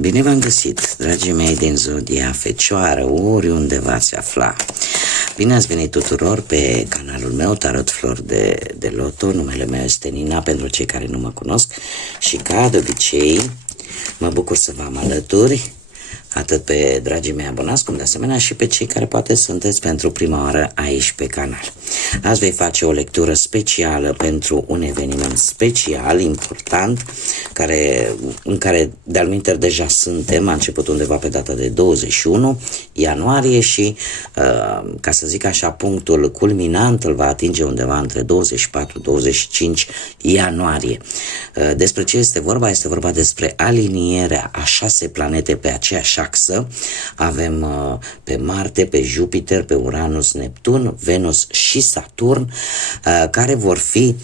Bine v-am găsit, dragii mei din Zodia Fecioară, oriunde v-ați afla. Bine ați venit tuturor pe canalul meu, Tarot Flori de Loto. Numele meu este Nina, pentru cei care nu mă cunosc. Și ca de obicei, mă bucur să vă am alături, atât pe dragii mei abonați, cum de asemenea și pe cei care poate sunteți pentru prima oară aici pe canal. Azi voi face o lectură specială pentru un eveniment special, important, în care de-al minteri deja suntem. A început undeva pe data de 21 ianuarie și, ca să zic așa, punctul culminant îl va atinge undeva între 24-25 ianuarie. Despre ce este vorba? Este vorba despre alinierea a 6 planete pe aceeași axă. Avem pe Marte, pe Jupiter, pe Uranus, Neptun, Venus și Saturn, care vor fi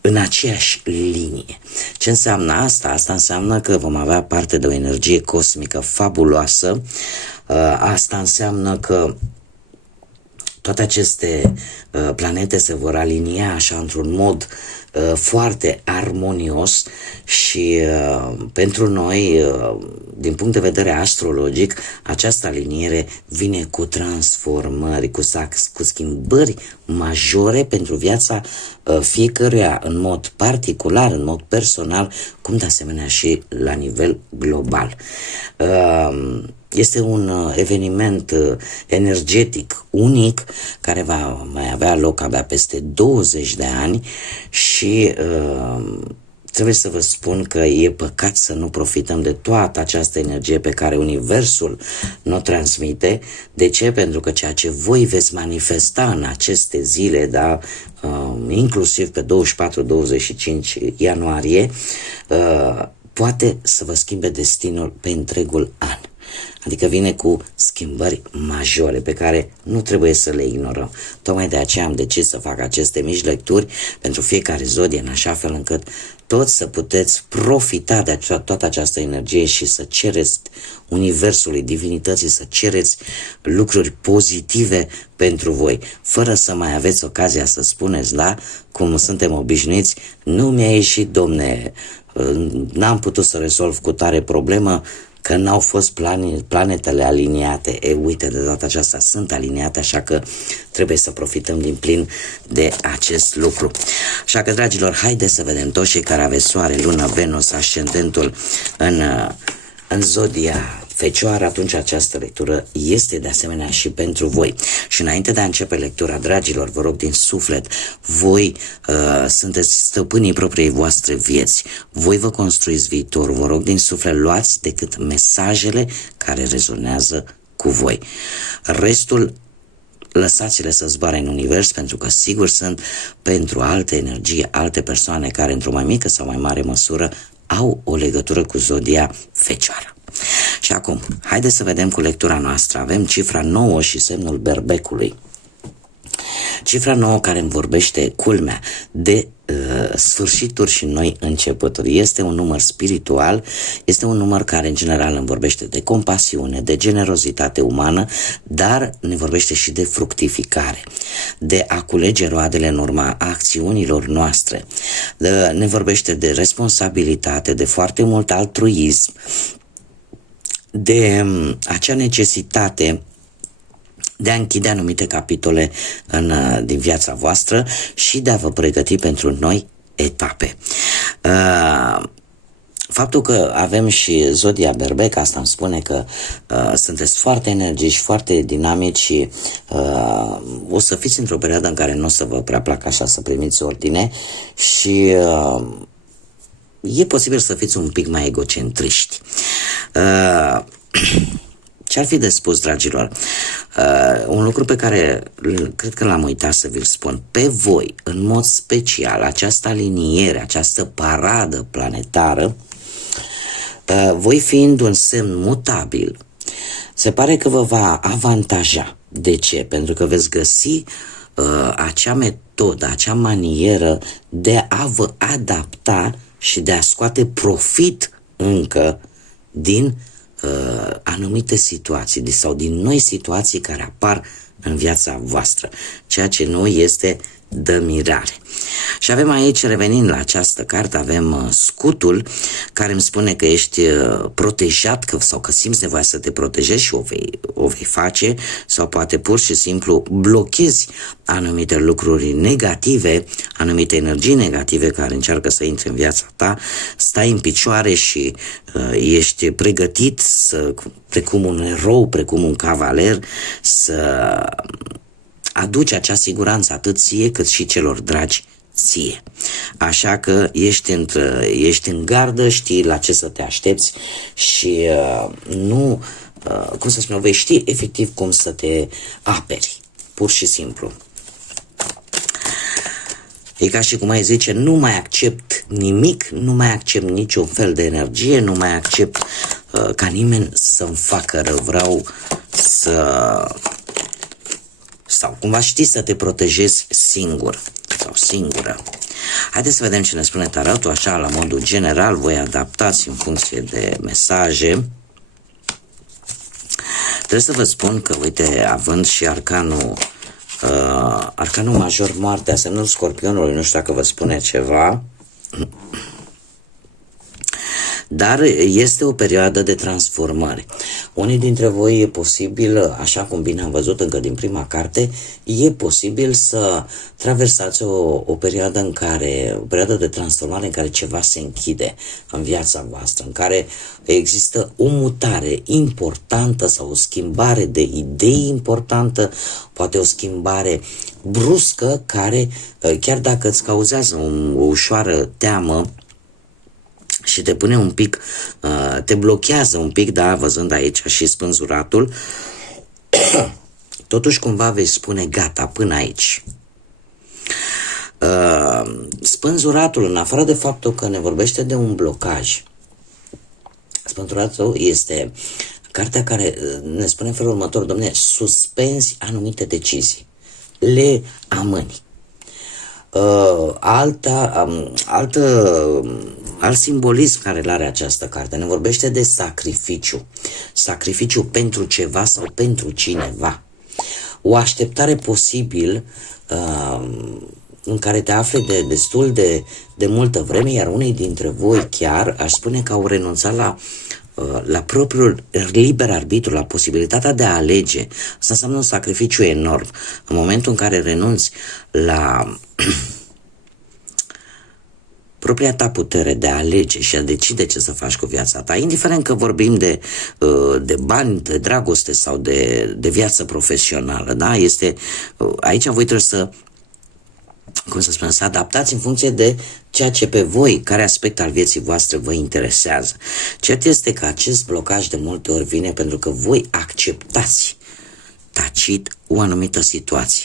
în aceeași linie. Ce înseamnă asta? Asta înseamnă că vom avea parte de o energie cosmică fabuloasă. Asta înseamnă că toate aceste planete se vor alinia așa într-un mod foarte armonios și pentru noi, din punct de vedere astrologic, această aliniere vine cu transformări, cu schimbări majore pentru viața fiecăruia în mod particular, în mod personal, cum de asemenea și la nivel global. Este un eveniment energetic unic care va mai avea loc abia peste 20 de ani și trebuie să vă spun că e păcat să nu profităm de toată această energie pe care Universul ne-o transmite. De ce? Pentru că ceea ce voi veți manifesta în aceste zile, da, inclusiv pe 24-25 ianuarie, poate să vă schimbe destinul pe întregul an. Adică vine cu schimbări majore pe care nu trebuie să le ignorăm. Tocmai de aceea am decis să fac aceste mici lecturi pentru fiecare zodie, în așa fel încât toți să puteți profita de toată această energie și să cereți Universului, divinității, să cereți lucruri pozitive pentru voi, fără să mai aveți ocazia să spuneți, da, cum suntem obișnuiți, nu mi-a ieșit, domne, n-am putut să rezolv cu tare problemă, că n-au fost planetele aliniate. Uite, de data aceasta sunt aliniate, așa că trebuie să profităm din plin de acest lucru. Așa că, dragilor, haideți să vedem toți cei care aveți Soare, Lună, Venus, ascendentul în Zodia Fecioară, atunci această lectură este de asemenea și pentru voi. Și înainte de a începe lectura, dragilor, vă rog din suflet, voi sunteți stăpânii propriei voastre vieți, voi vă construiți viitorul, vă rog din suflet, luați decât mesajele care rezonează cu voi. Restul lăsați-le să zboare în univers, pentru că sigur sunt pentru alte energii, alte persoane care într-o mai mică sau mai mare măsură au o legătură cu Zodia Fecioară. Și acum, haideți să vedem cu lectura noastră. Avem cifra 9 și semnul berbecului. Cifra 9 care îmi vorbește, culmea, de sfârșituri și noi începuturi. Este un număr spiritual, este un număr care în general îmi vorbește de compasiune, de generozitate umană, dar ne vorbește și de fructificare, de a culege roadele în urma acțiunilor noastre. Ne vorbește de responsabilitate, de foarte mult altruism, de acea necesitate de a închide anumite capitole din viața voastră și de a vă pregăti pentru noi etape. Faptul că avem și Zodia Berbec, asta îmi spune că sunteți foarte energici, foarte dinamici și o să fiți într-o perioadă în care nu o să vă prea placă așa să primiți ordine și e posibil să fiți un pic mai egocentriști. Ce-ar fi de spus, dragilor? Un lucru pe care cred că l-am uitat să vi-l spun. Pe voi, în mod special, această aliniere, această paradă planetară, voi fiind un semn mutabil, se pare că vă va avantaja. De ce? Pentru că veți găsi acea metodă, acea manieră de a vă adapta și de a scoate profit încă din anumite situații sau din noi situații care apar în viața voastră, ceea ce nu este dă mirare. Și avem aici, revenind la această carte, avem scutul care îmi spune că ești protejat sau că simți nevoia să te protejezi și o vei face, sau poate pur și simplu blochezi anumite lucruri negative, anumite energii negative care încearcă să intre în viața ta, stai în picioare și ești pregătit precum un erou, precum un cavaler, să aduci acea siguranță atât ție cât și celor dragi ție. Așa că ești în gardă, știi la ce să te aștepți și nu, cum să spun, vei ști efectiv cum să te aperi, pur și simplu. E ca și cum ai zice, nu mai accept nimic, nu mai accept niciun fel de energie, nu mai accept ca nimeni să-mi facă rău, vreau sau cumva știi să te protejezi singur sau singură. Haideți să vedem ce ne spune tarotul, așa la modul general, voi adaptați în funcție de mesaje. Trebuie să vă spun că, uite, având și arcanul major, moartea, semnul Scorpionului, nu știu dacă vă spune ceva, dar este o perioadă de transformare. Unii dintre voi e posibil, așa cum bine am văzut încă din prima carte, e posibil să traversați o perioadă o perioadă de transformare în care ceva se închide în viața voastră, în care există o mutare importantă sau o schimbare de idei importantă, poate o schimbare bruscă care, chiar dacă îți cauzează o ușoară teamă, și te pune un pic, te blochează un pic, da, văzând aici și spânzuratul, totuși cumva vei spune gata, până aici. Spânzuratul, în afară de faptul că ne vorbește de un blocaj, spânzuratul este cartea care ne spune în felul următor, dom'le, suspenzi anumite decizii, le amâni. Alt simbolism care îl are această carte ne vorbește de sacrificiu pentru ceva sau pentru cineva, o așteptare posibil în care te afli de destul de multă vreme, iar unii dintre voi chiar aș spune că au renunțat la propriul liber arbitru, la posibilitatea de a alege. Asta înseamnă un sacrificiu enorm. În momentul în care renunți la propria ta putere de a alege și a decide ce să faci cu viața ta, indiferent că vorbim de bani, de dragoste sau de viață profesională, da? Aici voi trebuie să adaptați în funcție de ceea ce pe voi, care aspect al vieții voastre vă interesează. Cert este că acest blocaj de multe ori vine pentru că voi acceptați tacit o anumită situație.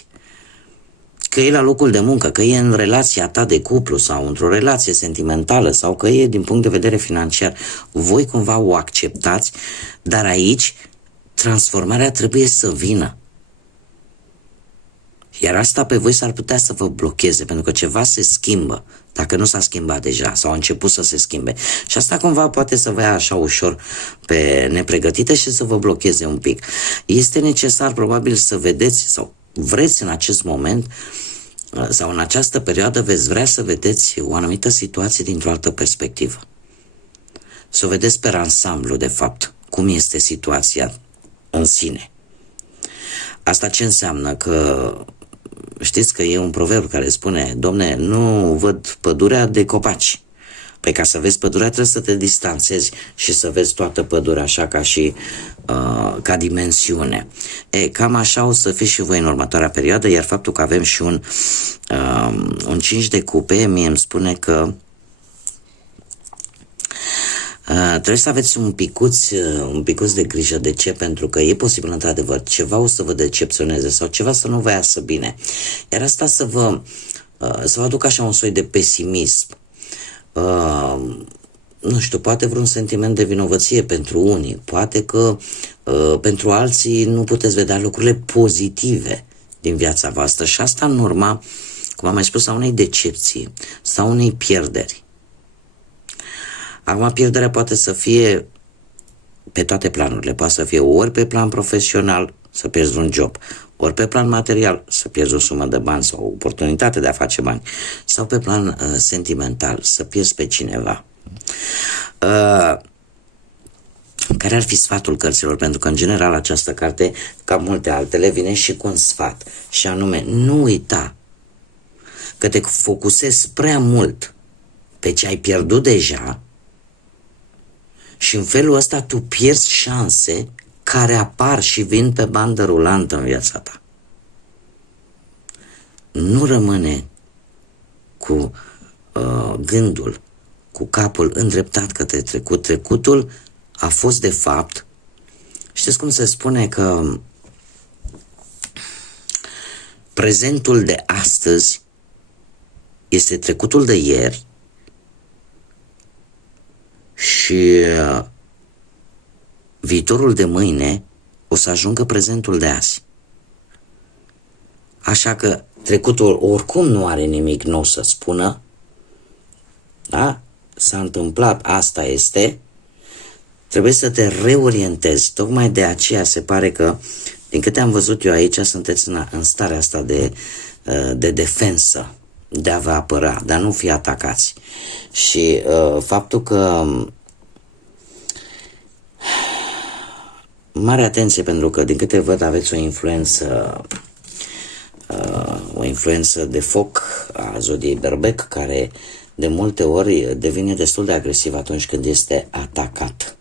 Că e la locul de muncă, că e în relația ta de cuplu sau într-o relație sentimentală sau că e din punct de vedere financiar, voi cumva o acceptați, dar aici transformarea trebuie să vină. Iar asta pe voi s-ar putea să vă blocheze, pentru că ceva se schimbă, dacă nu s-a schimbat deja sau a început să se schimbe. Și asta cumva poate să vă ia așa ușor pe nepregătite și să vă blocheze un pic. Este necesar probabil să vedeți sau vreți în acest moment sau în această perioadă veți vrea să vedeți o anumită situație dintr-o altă perspectivă. Să o vedeți pe ansamblu, de fapt, cum este situația în sine. Asta ce înseamnă? Că știți că e un proverb care spune, domne, nu văd pădurea de copaci. Păi ca să vezi pădurea trebuie să te distanțezi și să vezi toată pădurea așa ca dimensiune. Cam așa o să fiți și voi în următoarea perioadă, iar faptul că avem și un 5 de cupe, mie îmi spune că trebuie să aveți un picuț de grijă. De ce? Pentru că e posibil într-adevăr ceva o să vă decepționeze sau ceva să nu vă iasă bine. Iar asta să vă aducă așa un soi de pesimism. Nu știu, poate vreun sentiment de vinovăție pentru unii, poate că pentru alții nu puteți vedea lucrurile pozitive din viața voastră și asta în urma, cum am mai spus, a unei decepții sau unei pierderi. Acum, pierderea poate să fie pe toate planurile, poate să fie ori pe plan profesional să pierzi un job, ori pe plan material, să pierzi o sumă de bani sau o oportunitate de a face bani, sau pe plan sentimental, să pierzi pe cineva. Care ar fi sfatul cărților? Pentru că, în general, această carte, ca multe altele, vine și cu un sfat, și anume, nu uita că te focusezi prea mult pe ce ai pierdut deja și în felul ăsta tu pierzi șanse care apar și vin pe bandă rulantă în viața ta. Nu rămâne cu gândul, cu capul îndreptat către trecut. Trecutul a fost de fapt, știți cum se spune că prezentul de astăzi este trecutul de ieri și viitorul de mâine o să ajungă prezentul de azi. Așa că trecutul oricum nu are nimic nou să spună, da? S-a întâmplat, asta este, trebuie să te reorientezi. Tocmai de aceea se pare că, din câte am văzut eu aici, sunteți în starea asta de defensă, de a vă apăra, de a nu fi atacați. Și faptul că mare atenție, pentru că din câte văd aveți o influență de foc a zodiei Berbec, care de multe ori devine destul de agresiv atunci când este atacat.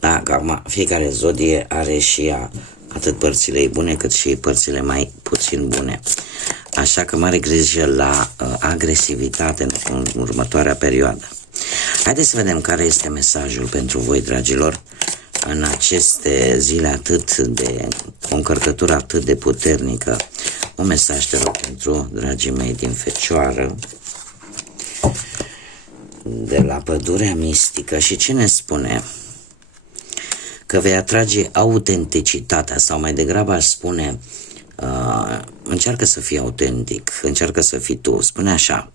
Da, că acum fiecare zodie are și ea atât părțile ei bune cât și părțile mai puțin bune. Așa că mare grijă la agresivitate în următoarea perioadă. Haideți să vedem care este mesajul pentru voi, dragilor, în aceste zile atât de, o încărcătură atât de puternică. Un mesaj, te rog, pentru dragii mei din Fecioară, de la Pădurea Mistică. Și ce ne spune? Că vei atrage autenticitatea, sau mai degrabă aș spune, încearcă să fii autentic, încearcă să fii tu. Spune așa: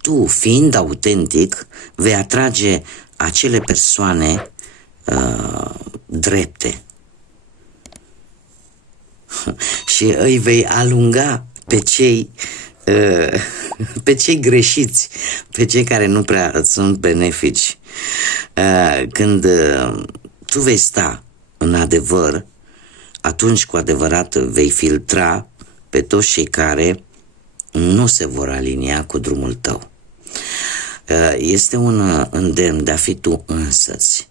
tu, fiind autentic, vei atrage acele persoane drepte și îi vei alunga pe cei greșiți, pe cei care nu prea sunt benefici. Când tu vei sta în adevăr, atunci cu adevărat vei filtra pe toți cei care nu se vor alinia cu drumul tău. Este un îndemn de a fi tu însăți,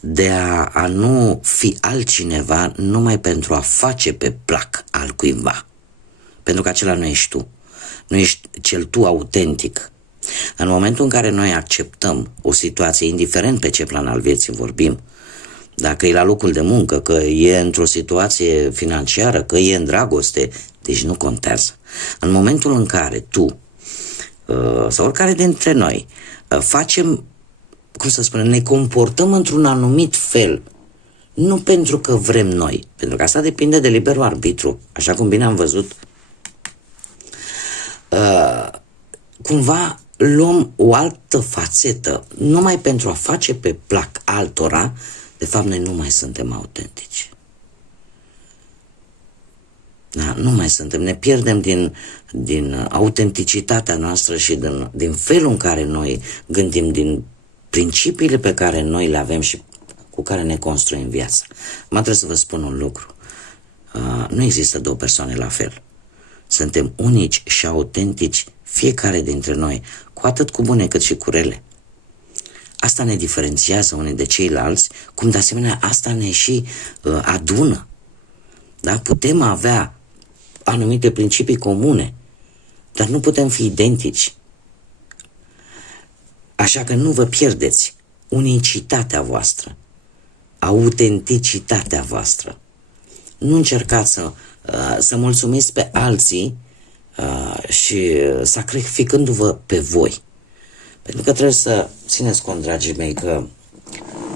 de a nu fi altcineva numai pentru a face pe plac altcuiva, pentru că acela nu ești tu, nu ești cel tu autentic. În momentul în care noi acceptăm o situație, indiferent pe ce plan al vieții vorbim, dacă e la locul de muncă, că e într-o situație financiară, că e în dragoste, deci nu contează. În momentul în care tu sau oricare dintre noi facem, cum să spunem, ne comportăm într-un anumit fel, nu pentru că vrem noi, pentru că asta depinde de liberul arbitru, așa cum bine am văzut, cumva luăm o altă fațetă numai pentru a face pe plac altora. De fapt, noi nu mai suntem autentici. Da, nu mai suntem, ne pierdem din autenticitatea noastră și din felul în care noi gândim, din principiile pe care noi le avem și cu care ne construim viața. Mă trebuie să vă spun un lucru. Nu există două persoane la fel. Suntem unici și autentici, fiecare dintre noi, cu atât cu bune cât și cu rele. Asta ne diferențiază unii de ceilalți, cum de asemenea asta ne și adună. Da? Putem avea anumite principii comune, dar nu putem fi identici. Așa că nu vă pierdeți unicitatea voastră, autenticitatea voastră. Nu încercați să mulțumiți pe alții și sacrificându-vă pe voi. Pentru că trebuie să țineți cont, dragii mei, că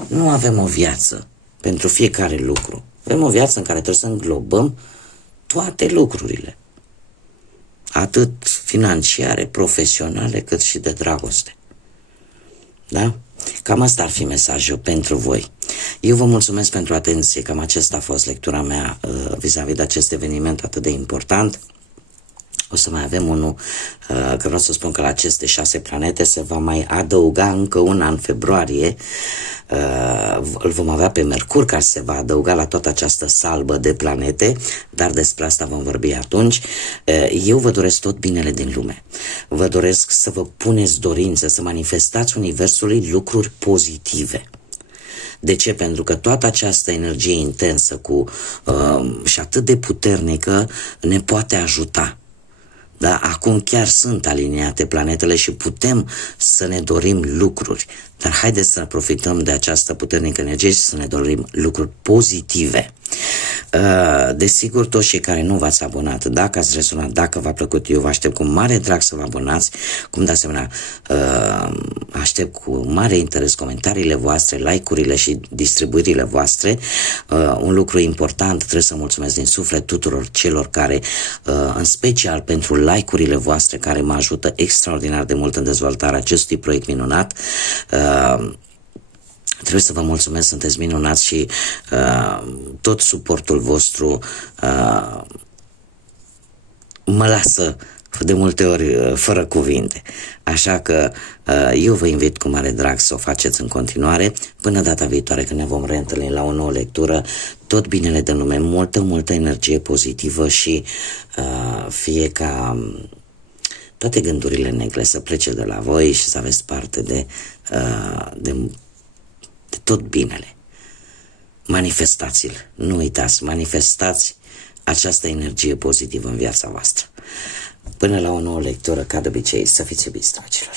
nu avem o viață pentru fiecare lucru. Avem o viață în care trebuie să înglobăm toate lucrurile, atât financiare, profesionale, cât și de dragoste. Da? Cam asta ar fi mesajul pentru voi. Eu vă mulțumesc pentru atenție, cam acesta a fost lectura mea vis-a-vis de acest eveniment atât de important. O să mai avem unul, că vreau să spun că la aceste 6 planete se va mai adăuga încă una în februarie. Îl vom avea pe Mercur, care se va adăuga la toată această salbă de planete, dar despre asta vom vorbi atunci. Eu vă doresc tot binele din lume. Vă doresc să vă puneți dorințe, să manifestați Universului lucruri pozitive. De ce? Pentru că toată această energie intensă și atât de puternică ne poate ajuta. Da? Acum chiar sunt aliniate planetele și putem să ne dorim lucruri, dar haideți să profităm de această puternică energie și să ne dorim lucruri pozitive. Desigur, toți cei care nu v-ați abonat, dacă ați rezonat, dacă v-a plăcut, eu vă aștept cu mare drag să vă abonați, cum de asemenea aștept cu mare interes comentariile voastre, like-urile și distribuirile voastre. Un lucru important, trebuie să mulțumesc din suflet tuturor celor care, în special pentru like-urile voastre, care mă ajută extraordinar de mult în dezvoltarea acestui proiect minunat. Trebuie să vă mulțumesc, sunteți minunați și tot suportul vostru mă lasă de multe ori fără cuvinte. Așa că eu vă invit cu mare drag să o faceți în continuare. Până data viitoare când ne vom reîntâlni la o nouă lectură, tot binele de lume, multă energie pozitivă și fie ca toate gândurile negre să plece de la voi și să aveți parte de tot binele. Manifestați-l. Nu uitați, manifestați această energie pozitivă în viața voastră. Până la o nouă lectură, ca de obicei, să fiți iubiți, dragilor.